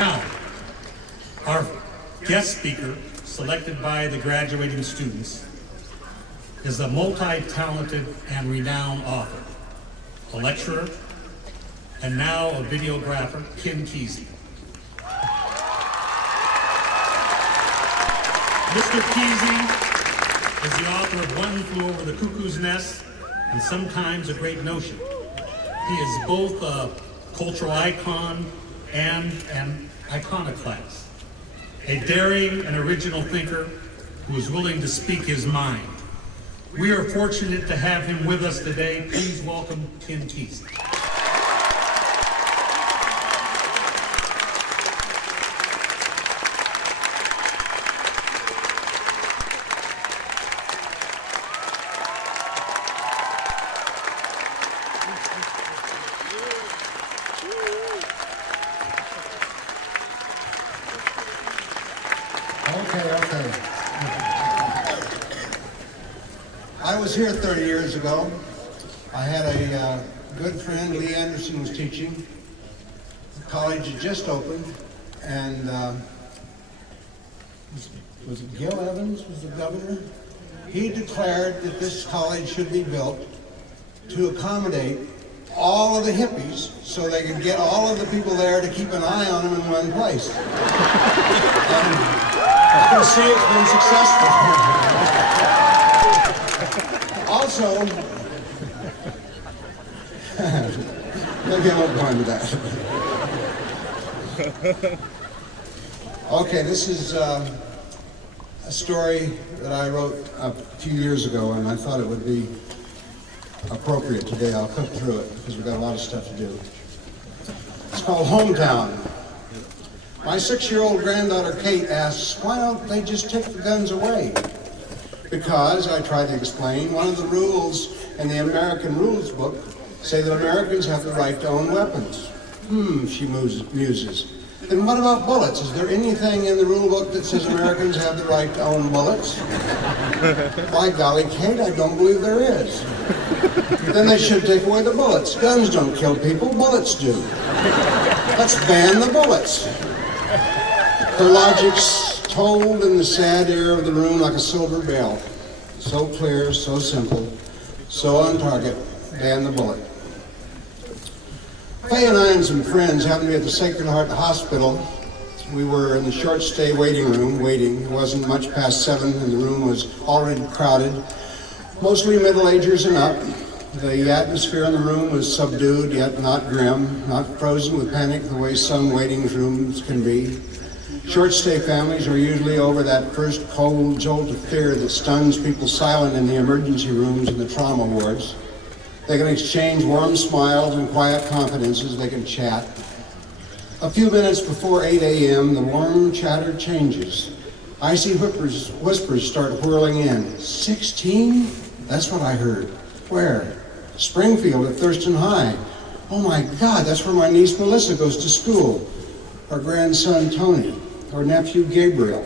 Now, our guest speaker, selected by the graduating students, is a multi-talented and renowned author, a lecturer, and now a videographer, Kesey. Mr. Kesey is the author of One Flew Over the Cuckoo's Nest and Sometimes a Great Notion. He is both a cultural icon and an iconoclast, a daring and original thinker who is willing to speak his mind. We are fortunate to have him with us today. Please welcome Kesey. Okay. I was here 30 years ago. I had a good friend, Lee Anderson, was teaching. The college had just opened, and was it Gil Evans was the governor? He declared that this college should be built to accommodate all of the hippies so they could get all of the people there to keep an eye on them in one place. I can say it's been successful. Also, maybe I won't go into that. Okay, this is a story that I wrote a few years ago, and I thought it would be appropriate today. I'll click through it because we've got a lot of stuff to do. It's called Hometown. My 6-year-old granddaughter Kate asks, why don't they just take the guns away? Because, I try to explain, one of the rules in the American Rules book say that Americans have the right to own weapons. She muses. Then what about bullets? Is there anything in the rule book that says Americans have the right to own bullets? By golly, Kate, I don't believe there is. Then they should take away the bullets. Guns don't kill people, bullets do. Let's ban the bullets. Her logic's told in the sad air of the room like a silver bell. So clear, so simple, so on target. Ban the bullet. Faye and I and some friends happened to be at the Sacred Heart Hospital. We were in the short stay waiting room, waiting. It wasn't much past 7 and the room was already crowded. Mostly middle-agers and up. The atmosphere in the room was subdued, yet not grim, not frozen with panic the way some waiting rooms can be. Short-stay families are usually over that first cold jolt of fear that stuns people silent in the emergency rooms and the trauma wards. They can exchange warm smiles and quiet confidences. They can chat. A few minutes before 8 a.m., the warm chatter changes. Icy whispers start whirling in. 16? That's what I heard. Where? Springfield at Thurston High. Oh my God, that's where my niece Melissa goes to school. Our grandson Tony. Our nephew Gabriel.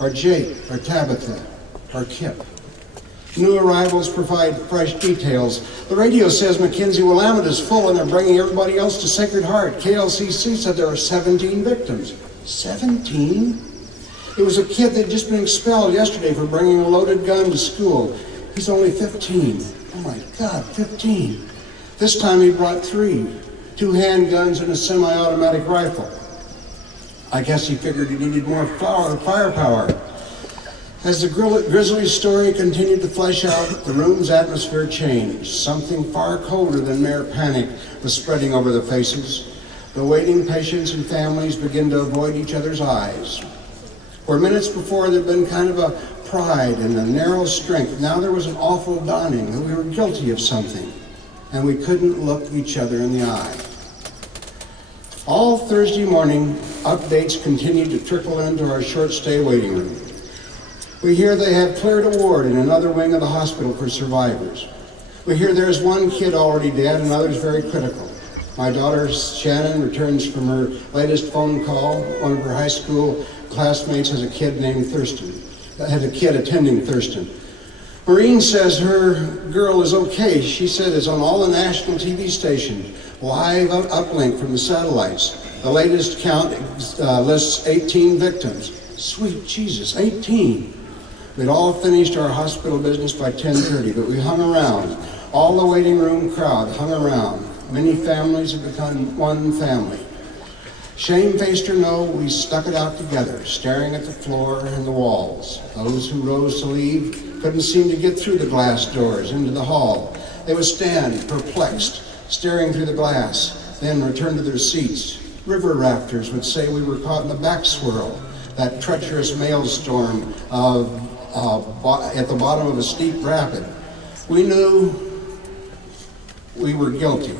Our Jake. Our Tabitha. Our Kip. New arrivals provide fresh details. The radio says Mackenzie Willamette is full and they're bringing everybody else to Sacred Heart. KLCC said there are 17 victims. 17? It was a kid that had just been expelled yesterday for bringing a loaded gun to school. He's only 15. Oh my God, 15. This time he brought 3. 2 handguns and a semi-automatic rifle. I guess he figured he needed more firepower. As the grisly story continued to flesh out, the room's atmosphere changed. Something far colder than mere panic was spreading over the faces. The waiting patients and families began to avoid each other's eyes. Where minutes before there'd been kind of a pride and a narrow strength, now there was an awful dawning that we were guilty of something, and we couldn't look each other in the eye. All Thursday morning, updates continued to trickle into our short stay waiting room. We hear they have cleared a ward in another wing of the hospital for survivors. We hear there's one kid already dead and others very critical. My daughter Shannon returns from her latest phone call. One of her high school classmates has a kid named Thurston, had a kid attending Thurston. Maureen says her girl is okay. She said it's on all the national TV stations, live uplink from the satellites. The latest count lists 18 victims. Sweet Jesus, 18. We'd all finished our hospital business by 10:30, but we hung around. All the waiting room crowd hung around. Many families have become one family. Shamefaced or no, we stuck it out together, staring at the floor and the walls. Those who rose to leave couldn't seem to get through the glass doors into the hall. They would stand, perplexed, staring through the glass, then return to their seats. River rafters would say we were caught in a backswirl, that treacherous maelstrom at the bottom of a steep rapid. We knew we were guilty.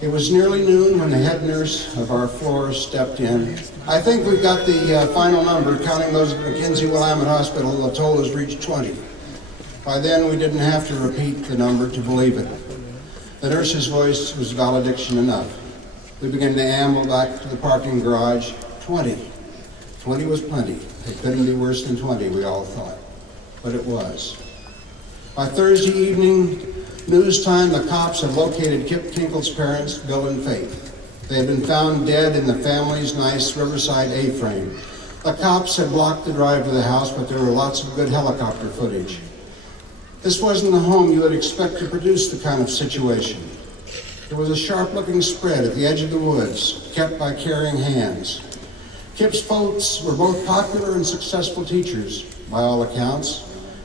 It was nearly noon when the head nurse of our floor stepped in. I think we've got the final number, counting those at Mackenzie Willamette Hospital. The toll has reached 20. By then, we didn't have to repeat the number to believe it. The nurse's voice was valediction enough. We began to amble back to the parking garage. 20. 20 was plenty. It couldn't be worse than 20, we all thought. But it was. By Thursday evening, news time, the cops had located Kip Kinkle's parents, Bill and Faith. They had been found dead in the family's nice Riverside A-frame. The cops had blocked the drive to the house, but there were lots of good helicopter footage. This wasn't the home you would expect to produce the kind of situation. There was a sharp-looking spread at the edge of the woods, kept by caring hands. Kip's folks were both popular and successful teachers, by all accounts.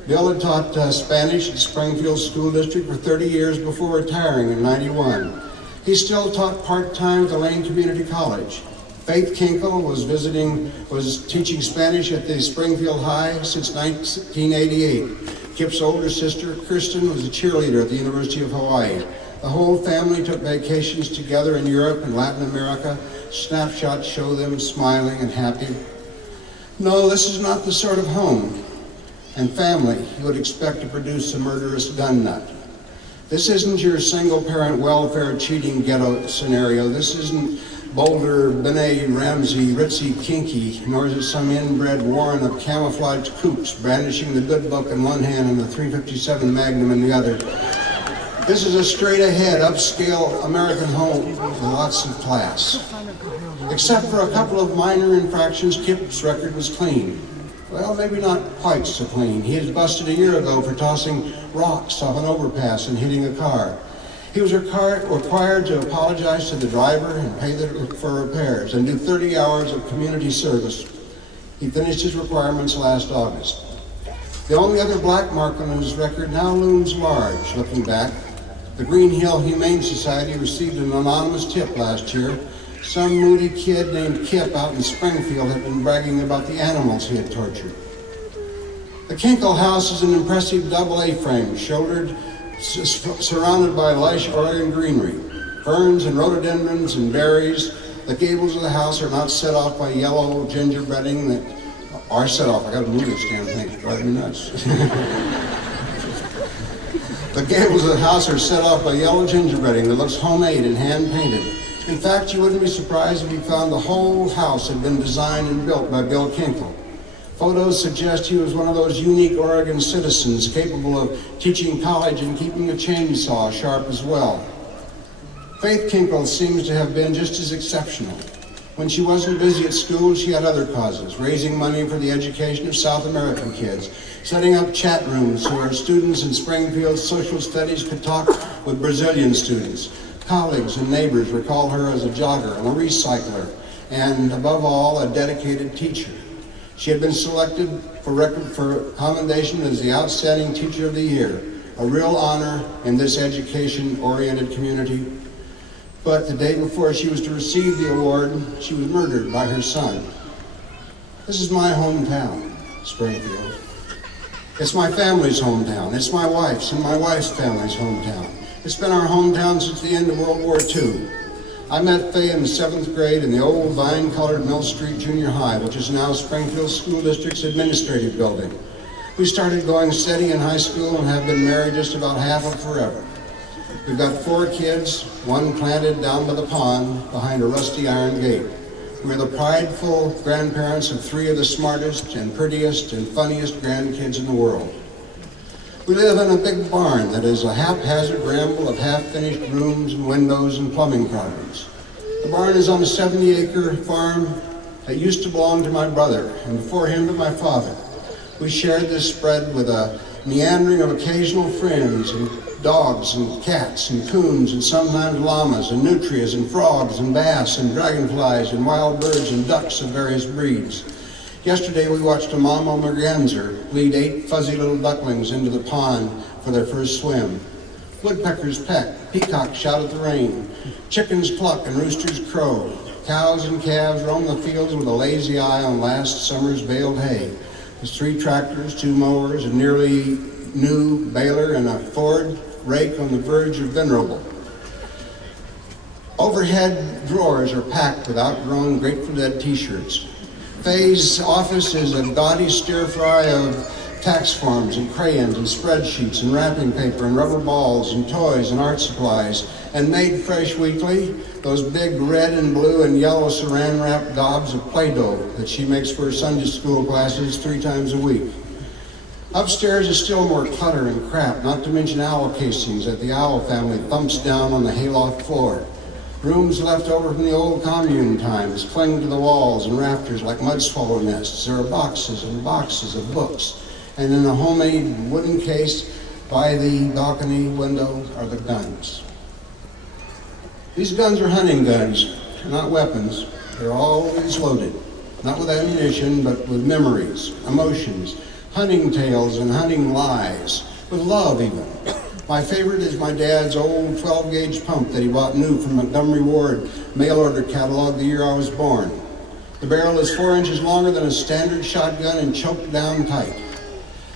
Bill had taught Spanish at Springfield School District for 30 years before retiring in '91. He still taught part-time at the Lane Community College. Faith Kinkle was teaching Spanish at the Springfield High since 1988. Kip's older sister, Kristen, was a cheerleader at the University of Hawaii. The whole family took vacations together in Europe and Latin America. Snapshots show them smiling and happy. No, this is not the sort of home and family you would expect to produce a murderous gun nut. This isn't your single-parent welfare cheating ghetto scenario. This isn't Boulder, Benet, Ramsey, Ritzy, Kinky, nor is it some inbred warren of camouflaged kooks brandishing the good book in one hand and the .357 Magnum in the other. This is a straight-ahead, upscale American home with lots of class. Except for a couple of minor infractions, Kip's record was clean. Well, maybe not quite so clean. He was busted a year ago for tossing rocks off an overpass and hitting a car. He was required to apologize to the driver and pay for repairs and do 30 hours of community service. He finished his requirements last August. The only other black mark on his record now looms large, looking back. The Green Hill Humane Society received an anonymous tip last year. Some moody kid named Kip out in Springfield had been bragging about the animals he had tortured. The Kinkle house is an impressive double A-frame, shouldered, surrounded by lush Oregon greenery, ferns and rhododendrons and berries. The gables of the house are not set off by yellow gingerbreading that are set off. I gotta move this damn thing, it's driving me nuts. The gables of the house are set off by yellow gingerbreading that looks homemade and hand-painted. In fact, you wouldn't be surprised if you found the whole house had been designed and built by Bill Kinkle. Photos suggest he was one of those unique Oregon citizens capable of teaching college and keeping a chainsaw sharp as well. Faith Kinkle seems to have been just as exceptional. When she wasn't busy at school, she had other causes, raising money for the education of South American kids, setting up chat rooms where students in Springfield social studies could talk with Brazilian students. Colleagues and neighbors recall her as a jogger and a recycler, and above all, a dedicated teacher. She had been selected for commendation as the Outstanding Teacher of the Year, a real honor in this education-oriented community. But the day before she was to receive the award, she was murdered by her son. This is my hometown, Springfield. It's my family's hometown. It's my wife's and my wife's family's hometown. It's been our hometown since the end of World War II. I met Faye in the 7th grade in the old vine-colored Mill Street Junior High, which is now Springfield School District's administrative building. We started going steady in high school and have been married just about half of forever. We've got 4 kids, one planted down by the pond behind a rusty iron gate. We're the prideful grandparents of 3 of the smartest and prettiest and funniest grandkids in the world. We live in a big barn that is a haphazard ramble of half-finished rooms and windows and plumbing problems. The barn is on a 70-acre farm that used to belong to my brother, and before him to my father. We shared this spread with a meandering of occasional friends, and dogs and cats and coons and sometimes llamas and nutrias and frogs and bass and dragonflies and wild birds and ducks of various breeds. Yesterday we watched a mama merganser lead 8 fuzzy little ducklings into the pond for their first swim. Woodpeckers peck, peacocks shout at the rain, chickens cluck and roosters crow. Cows and calves roam the fields with a lazy eye on last summer's baled hay. There's 3 tractors, 2 mowers, a nearly new baler, and a Ford rake on the verge of venerable. Overhead drawers are packed with outgrown Grateful Dead t-shirts. Faye's office is a gaudy stir-fry of tax forms and crayons and spreadsheets and wrapping paper and rubber balls and toys and art supplies. And Made Fresh Weekly, those big red and blue and yellow saran-wrapped gobs of Play-Doh that she makes for her Sunday school classes 3 times a week. Upstairs is still more clutter and crap, not to mention owl casings that the owl family thumps down on the hayloft floor. Rooms left over from the old commune times cling to the walls and rafters like mud swallow nests. There are boxes and boxes of books. And in a homemade wooden case by the balcony window are the guns. These guns are hunting guns, not weapons. They're always loaded, not with ammunition, but with memories, emotions, hunting tales and hunting lies, with love even. My favorite is my dad's old 12-gauge pump that he bought new from Montgomery Ward mail order catalog the year I was born. The barrel is 4 inches longer than a standard shotgun and choked down tight.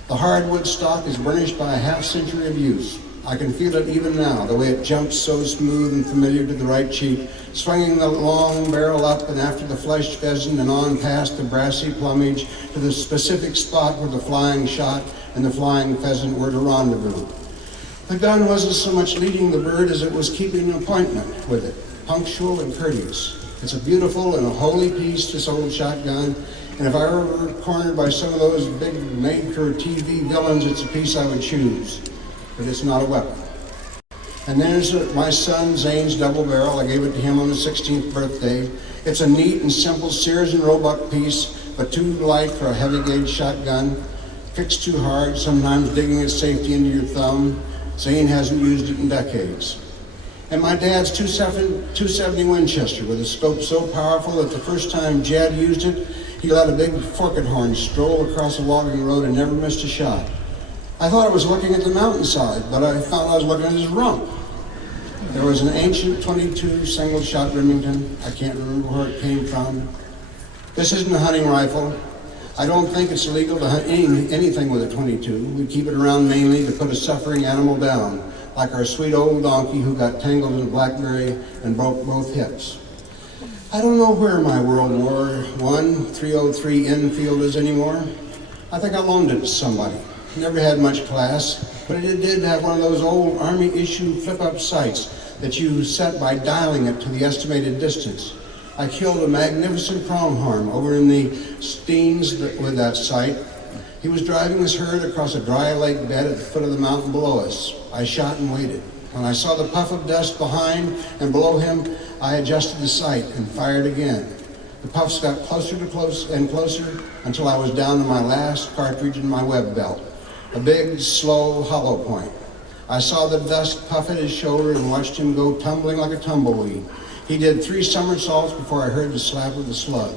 The hardwood stock is burnished by a half-century of use. I can feel it even now, the way it jumps so smooth and familiar to the right cheek, swinging the long barrel up and after the flushed pheasant and on past the brassy plumage to the specific spot where the flying shot and the flying pheasant were to rendezvous. The gun wasn't so much leading the bird as it was keeping an appointment with it, punctual and courteous. It's a beautiful and a holy piece, this old shotgun, and if I were cornered by some of those big made-for-TV villains, it's a piece I would choose. But it's not a weapon. And there's my son Zane's double barrel. I gave it to him on his 16th birthday. It's a neat and simple Sears and Roebuck piece, but too light for a heavy gauge shotgun. Fixed too hard, sometimes digging its safety into your thumb. Zane hasn't used it in decades. And my dad's 270 Winchester with a scope so powerful that the first time Jed used it, he let a big forked horn stroll across a logging road and never missed a shot. I thought I was looking at the mountainside, but I found I was looking at his rump. There was an ancient 22 single-shot Remington. I can't remember where it came from. This isn't a hunting rifle. I don't think it's illegal to hunt anything with a 22. We keep it around mainly to put a suffering animal down, like our sweet old donkey who got tangled in a blackberry and broke both hips. I don't know where my World War I 303 Enfield is anymore. I think I loaned it to somebody. Never had much class, but it did have one of those old Army-issue flip-up sights that you set by dialing it to the estimated distance. I killed a magnificent pronghorn over in the Steens with that sight. He was driving his herd across a dry lake bed at the foot of the mountain below us. I shot and waited. When I saw the puff of dust behind and below him, I adjusted the sight and fired again. The puffs got closer and closer until I was down to my last cartridge in my web belt. A big, slow hollow point. I saw the dust puff at his shoulder and watched him go tumbling like a tumbleweed. He did 3 somersaults before I heard the slap of the slug.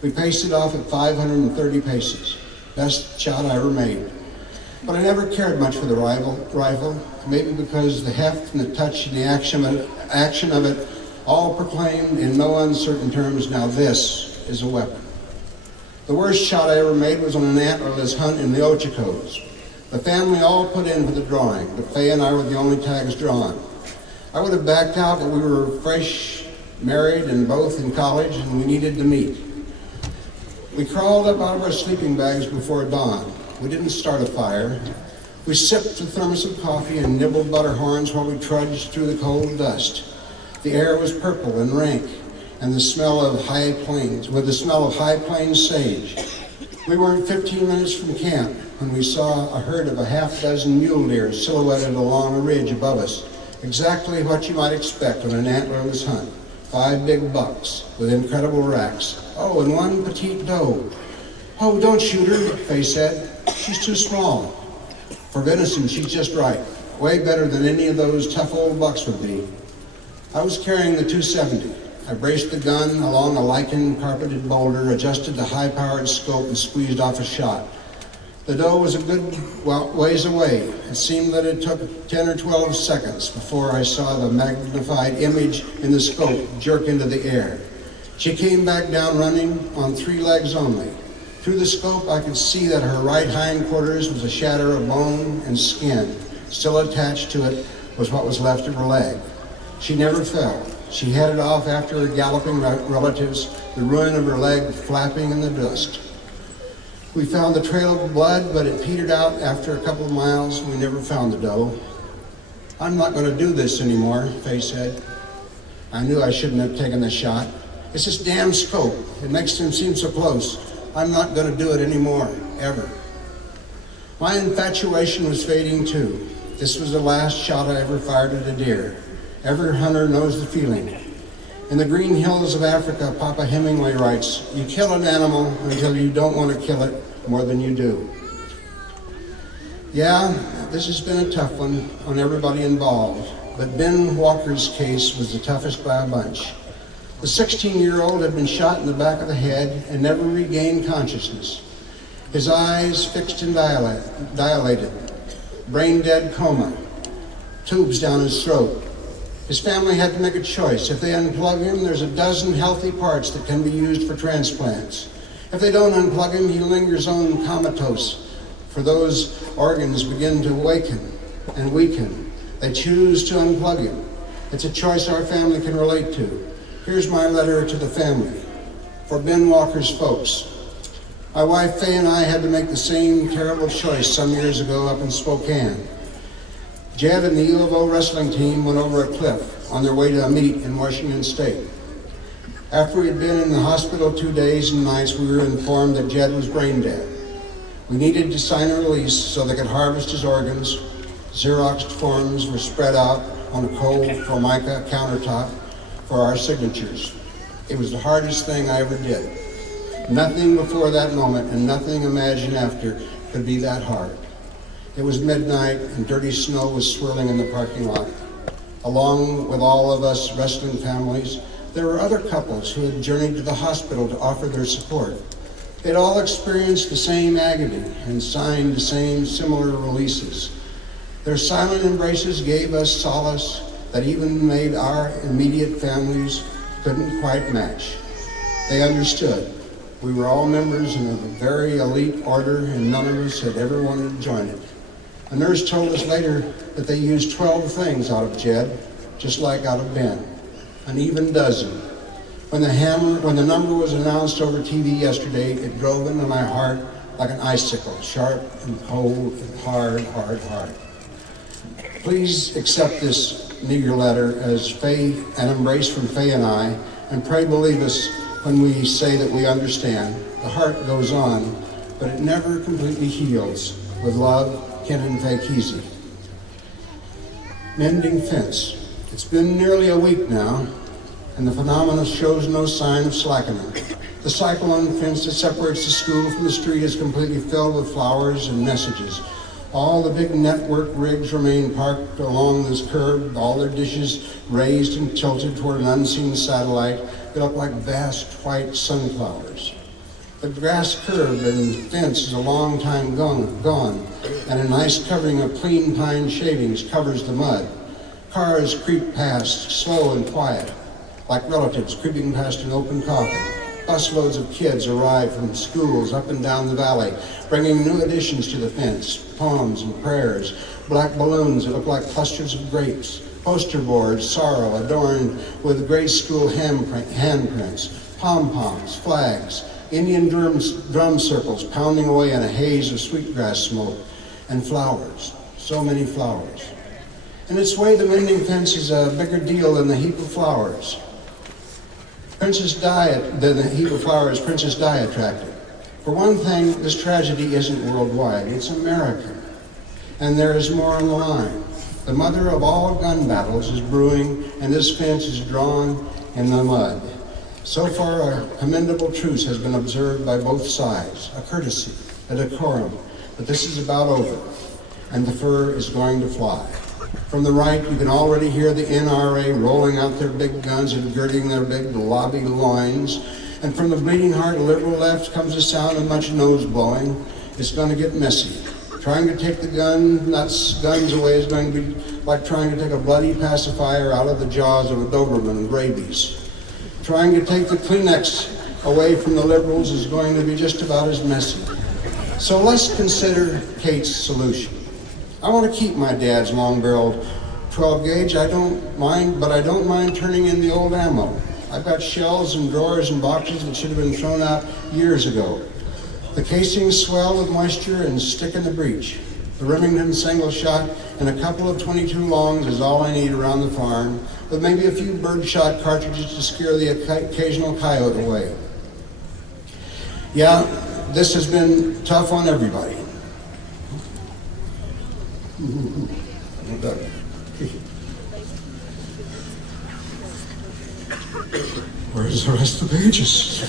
We paced it off at 530 paces. Best shot I ever made. But I never cared much for the rifle, maybe because the heft and the touch and the action of it all proclaimed in no uncertain terms, now this is a weapon. The worst shot I ever made was on an antlerless hunt in the Ochocos. The family all put in for the drawing, but Faye and I were the only tags drawn. I would have backed out, but we were fresh, married, and both in college, and we needed to meet. We crawled up out of our sleeping bags before dawn. We didn't start a fire. We sipped a thermos of coffee and nibbled butter horns while we trudged through the cold dust. The air was purple and rank, and the smell of high plains sage. We weren't 15 minutes from camp when we saw a herd of a half-dozen mule deer silhouetted along a ridge above us, exactly what you might expect on an antlerless hunt. 5 big bucks with incredible racks. Oh, and 1 petite doe. Oh, don't shoot her, Faye said. She's too small. For venison, she's just right. Way better than any of those tough old bucks would be. I was carrying the 270. I braced the gun along a lichen-carpeted boulder, adjusted the high-powered scope, and squeezed off a shot. The doe was a good ways away. It seemed that it took 10 or 12 seconds before I saw the magnified image in the scope jerk into the air. She came back down running on 3 legs only. Through the scope, I could see that her right hindquarters was a shatter of bone and skin. Still attached to it was what was left of her leg. She never fell. She headed off after her galloping relatives, the ruin of her leg flapping in the dust. We found the trail of blood, but it petered out after a couple of miles. We never found the doe. I'm not going to do this anymore, Faye said. I knew I shouldn't have taken the shot. It's this damn scope. It makes them seem so close. I'm not going to do it anymore, ever. My infatuation was fading too. This was the last shot I ever fired at a deer. Every hunter knows the feeling. In the green hills of Africa, Papa Hemingway writes, you kill an animal until you don't want to kill it more than you do. Yeah, this has been a tough one on everybody involved, but Ben Walker's case was the toughest by a bunch. The 16-year-old had been shot in the back of the head and never regained consciousness. His eyes fixed and dilated, brain-dead coma, tubes down his throat. His family had to make a choice. If they unplug him, there's a dozen healthy parts that can be used for transplants. If they don't unplug him, he lingers on comatose, for those organs begin to awaken and weaken. They choose to unplug him. It's a choice our family can relate to. Here's my letter to the family. For Ben Walker's folks. My wife Faye and I had to make the same terrible choice some years ago up in Spokane. Jed and the U of O wrestling team went over a cliff on their way to a meet in Washington State. After we had been in the hospital 2 days and nights, we were informed that Jed was brain dead. We needed to sign a release so they could harvest his organs. Xeroxed forms were spread out on a cold Formica countertop for our signatures. It was the hardest thing I ever did. Nothing before that moment and nothing imagined after could be that hard. It was midnight and dirty snow was swirling in the parking lot. Along with all of us wrestling families, there were other couples who had journeyed to the hospital to offer their support. They'd all experienced the same agony and signed the same similar releases. Their silent embraces gave us solace that even made our immediate families couldn't quite match. They understood. We were all members in a very elite order and none of us had ever wanted to join it. A nurse told us later that they used 12 things out of Jed, just like out of Ben, an even dozen. When the number was announced over TV yesterday, it drove into my heart like an icicle, sharp and cold and hard. Please accept this meager letter as Faye, an embrace from Faye and I, and pray believe us when we say that we understand. The heart goes on, but it never completely heals. With love, Ken and Faye Kesey. Mending fence. It's been nearly a week now, and the phenomenon shows no sign of slackening. The cyclone fence that separates the school from the street is completely filled with flowers and messages. All the big network rigs remain parked along this curb, all their dishes raised and tilted toward an unseen satellite. They look like vast white sunflowers. The grass curb and fence is a long time gone, and a nice covering of clean pine shavings covers the mud. Cars creep past, slow and quiet, like relatives creeping past an open coffin. Busloads of kids arrive from schools up and down the valley, bringing new additions to the fence, poems and prayers, black balloons that look like clusters of grapes, poster boards, sorrow, adorned with grade school handprints, pom-poms, flags, Indian drum circles pounding away in a haze of sweetgrass smoke, and flowers, so many flowers. In its way, the mending fence is a bigger deal than the heap of flowers. Princess Di attracted. For one thing, this tragedy isn't worldwide, it's American. And there is more on the line. The mother of all gun battles is brewing, and this fence is drawn in the mud. So far, a commendable truce has been observed by both sides, a courtesy, a decorum, but this is about over, and the fur is going to fly. From the right, you can already hear the NRA rolling out their big guns and girding their big lobby loins. And from the bleeding heart liberal left comes the sound of much nose blowing. It's going to get messy. Trying to take the guns away is going to be like trying to take a bloody pacifier out of the jaws of a Doberman and rabies. Trying to take the Kleenex away from the liberals is going to be just about as messy. So let's consider Kate's solution. I want to keep my dad's long-barreled 12 gauge. I don't mind, but I don't mind turning in the old ammo. I've got shells and drawers and boxes that should have been thrown out years ago. The casings swell with moisture and stick in the breech. The Remington single shot and a couple of 22 longs is all I need around the farm, with maybe a few birdshot cartridges to scare the occasional coyote away. Yeah, this has been tough on everybody. Where's the rest of the pages?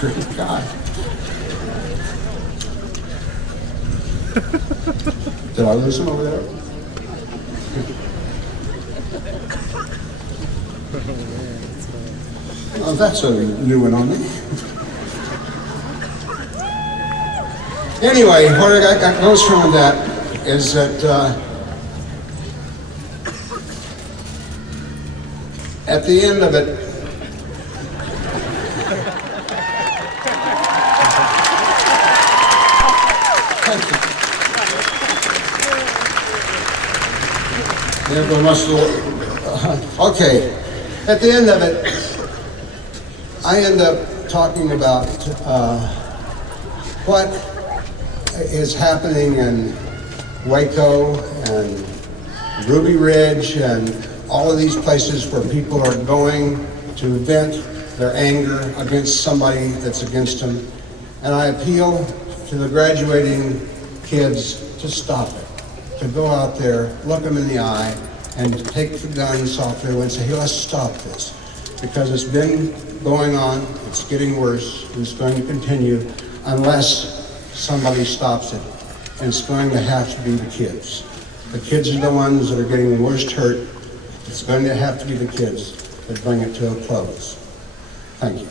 Great God. Did I lose them over there? Oh, that's a new one on me. Anyway, what I got goes from that is that at the end of it, okay, at the end of it, I end up talking about what is happening in Waco and Ruby Ridge and all of these places where people are going to vent their anger against somebody that's against them. And I appeal to the graduating kids to stop it, to go out there, look them in the eye, and take the guns off their and say, hey, let's stop this. Because it's been going on, it's getting worse, and it's going to continue unless somebody stops it. And it's going to have to be the kids. The kids are the ones that are getting the worst hurt. It's going to have to be the kids that bring it to a close. Thank you.